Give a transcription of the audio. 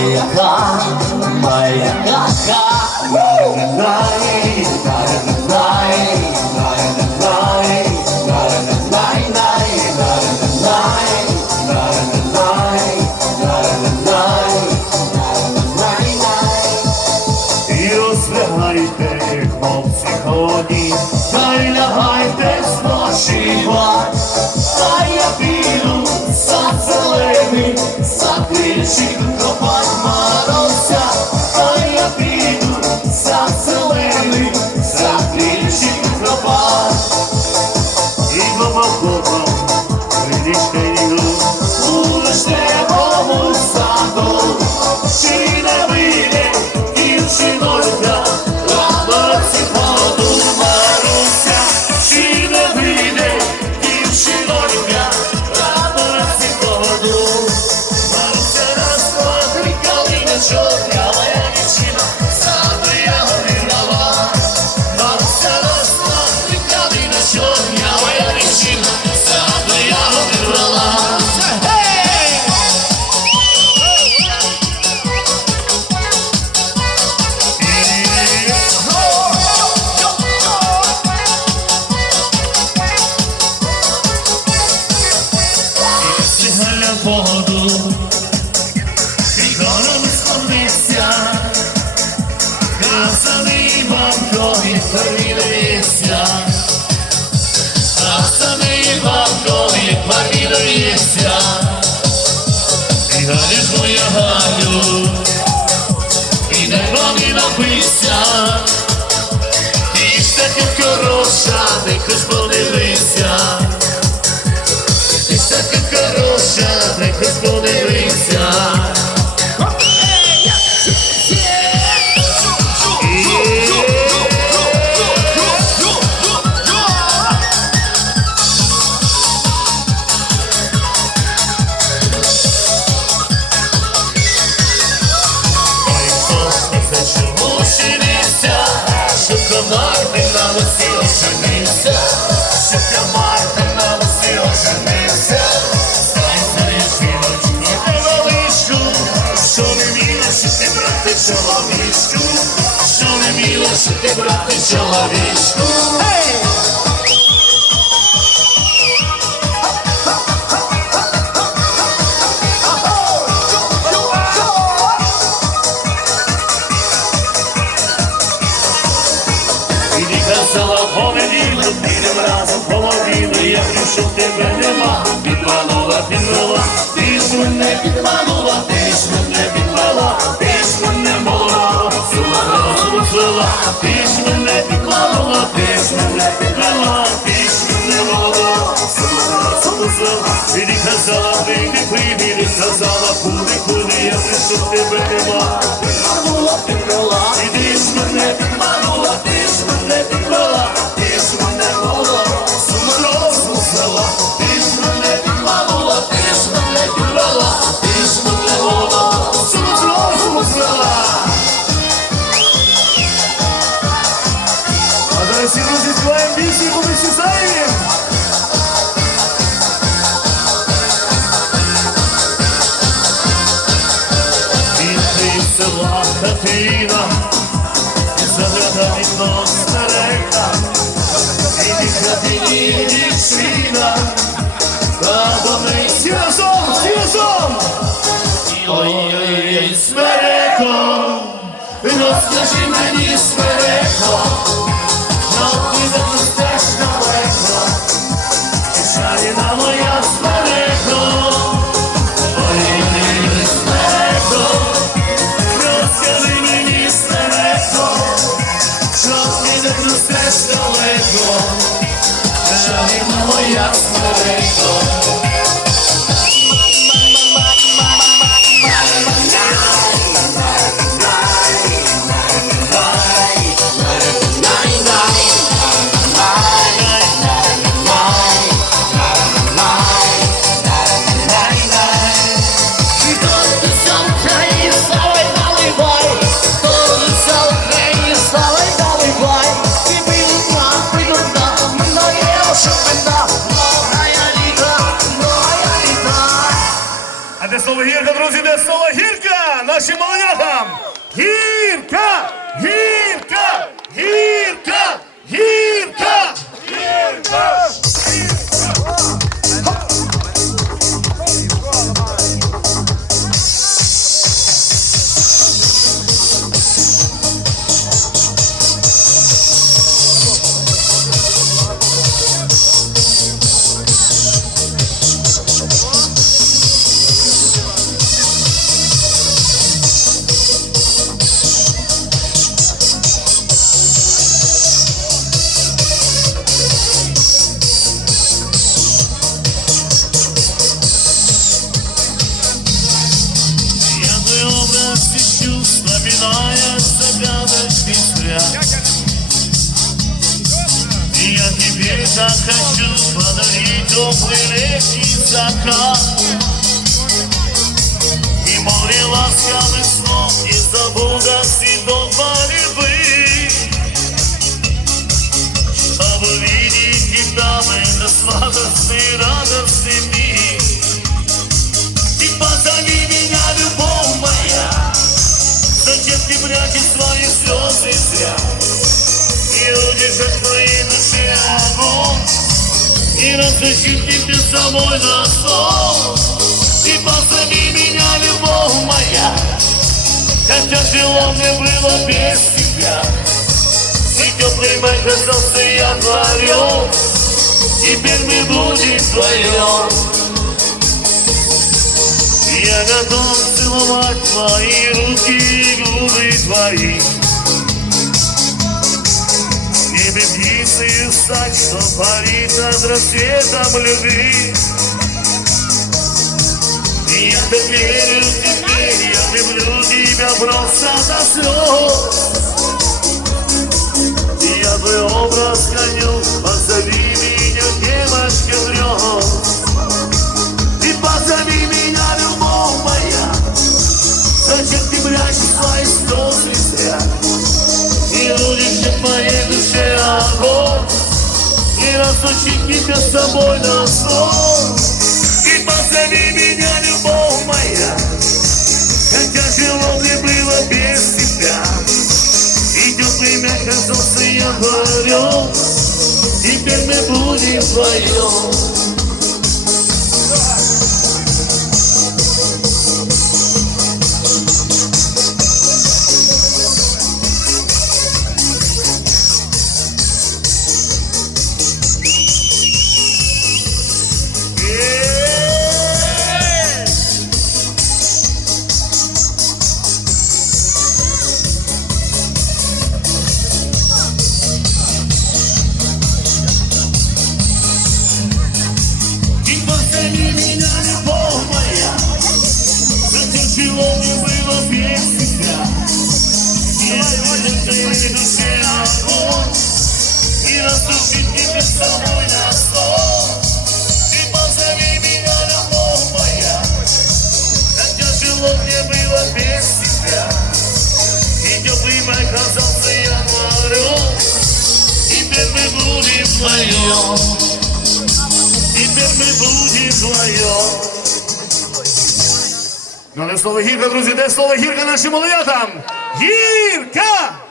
маяка, маяка, І розлягайте, хлопці холодні, та й лягайте з ночі я піду за зелений, крильчик копать маровся, а я піду за зелений, бабкою повідується, красаний бабкою повідується, і галя ж моя галю, і не вони що на усі оженився, що комар ти на усі оженився. Знай, знаєш, віночку, не малишу, що не міло, що ти брати чоловічку, що не міло, що ти брати чоловічку. І поведінку, підем разом половину, я прийшов тебе нема, підманула, підвела, ти ж мене підманула, ти ж мене підвела, ти ж мене молода, сумарозу звела, ти ж мене підманула, ти ж мене підвела, ти ж мене сумарозу звела, і не казала, прийди, прийди, не казала, куди, куди, я прийшов тебе нема, підманула, підвела, ти ж мене підманула, А зараз всі друзі співаємо пісню, коли всі зайві. Іди села хатина, і загляда вікно старека, і від дівчина, та до разом, всі разом. Ой-ой-ой, розкажи мені, смереко, слово гірка, друзі, де слово гірка нашим молодятам. Гірка! Гірка! Гірка! Гірка! Гірка! так хочу подарить теплый летний закат. И море ласкавых снов не забуда цветов борьбы. Чтобы видеть и там это сладостный, радостный миг. И позови меня, любовь моя Зачем ты прячешь свои слезы зря И удержать в моей душе огонь И разрешить тебе с собой на сон И позови меня, любовь моя Хотя жило мне было без тебя. И теплый май казался я дворем Теперь мы будем вдвоем. Я готов целовать твои руки губы твои птицы стать, что парит над рассветом любви. Я так верю теперь, я люблю тебя просто до слез. Я твой образ храню, И разучить тебя с собой на сон И позови меня, любовь моя Хотя жило мне было без тебя И теплый мяч казался я вдвоем Теперь мы будем вдвоем вижу в твоей душе огонь И разрушить тебя с собой на стол И позови меня, любовь моя Хотя жило мне было без тебя И теплый май казался январем Теперь мы будем вдвоем Теперь ми будем вдвоем. Ну, не слово гірка, друзі, де слово гірка нашим молодятам? Гірка!